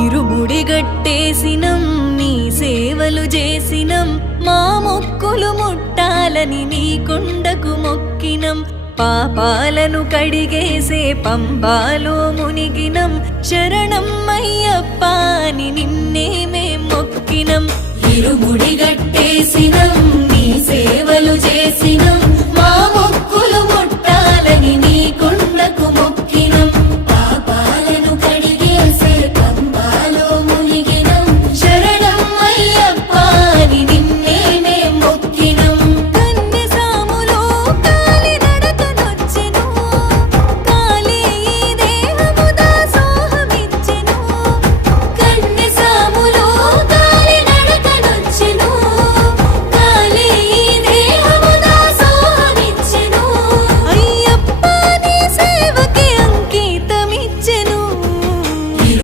ఇరుముడి గట్టేసినం నీ సేవలు చేసినం మా మొక్కులు ముట్టాలని నీ కొండకు మొక్కినం పాపాలను కడిగేసే పంబాలో మునిగినం శరణం అయ్యప్ప అని నిన్నే మేం మొక్కినం ఇరుముడి గట్టేసినం నీ సేవలు చేసినం